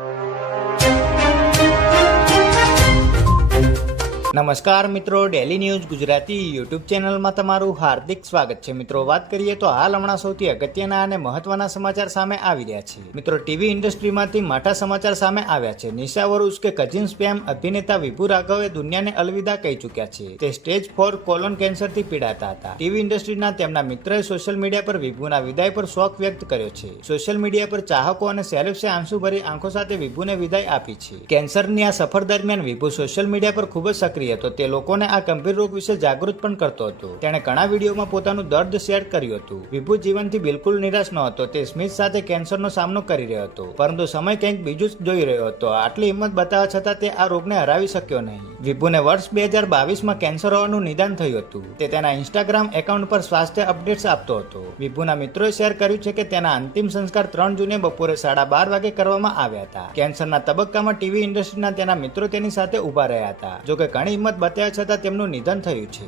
you. નમસ્કાર મિત્રો daily news Gujarati YouTube ચેનલમાં તમારું હાર્દિક સ્વાગત છે. મિત્રો, વાત કરીએ તો હાલ હમણાં સૌથી અગત્યના અને મહત્વના સમાચાર સામે આવી રહ્યા છે. મિત્રો ટીવી ઇન્ડસ્ટ્રીમાંથી માઠા સમાચાર સામે આવ્યા છે. નિશા વરુષ કે કજિન સ્પેમ અભિનેતા વિભુ રાઘવે દુનિયાને અલવિદા કહી ચૂક્યા છે. તે સ્ટેજ ફોર કોલોન કેન્સરથી પીડાતા હતા. ટીવી ઇન્ડસ્ટ્રીના તેમના મિત્રએ સોશિયલ મીડિયા પર વિભુના વિદાય પર શોક વ્યક્ત કર્યો છે. સોશિયલ મીડિયા પર ચાહકો અને સેલેબ્સે આંસુભરી આંખો સાથે વિભુને વિદાય આપી છે. કેન્સરની આ સફર દરમિયાન વિભુ સોશિયલ મીડિયા પર ખૂબ જ સક્રિય હતો. તે લોકોને આ ગંભીર રોગ વિશે જાગૃત પણ કરતો હતો. તેણે ઘણા વિડીયોમાં પોતાનું દર્દ શેર કર્યું હતું. વિભુ જીવનથી બિલકુલ નિરાશ ન હતો. તે સ્મિથ સાથે કેન્સરનો સામનો કરી રહ્યો હતો. પરંતુ સમય કંઈક બીજું જ જોઈ રહ્યો હતો. આટલી હિંમત બતાવવા છતાં તે આ રોગને હરાવી શક્યો નહીં. વિભુને વર્ષ બે હજાર બાવીસમાં કેન્સર હોવાનું નિદાન થયું હતું. તે તેના ઇન્સ્ટાગ્રામ એકાઉન્ટ પર સ્વાસ્થ્ય અપડેટ્સ આપતો હતો. વિભુના મિત્રોએ શેર કર્યું છે કે તેના અંતિમ સંસ્કાર ત્રણ જૂને બપોરે સાડા બાર વાગે કરવામાં આવ્યા હતા. કેન્સરના તબક્કામાં ટીવી ઇન્ડસ્ટ્રીના તેના મિત્રો તેની સાથે ઊભા રહ્યા હતા. જોકે ઘણી હિંમત બતાવ્યા છતાં તેમનું નિધન થયું છે.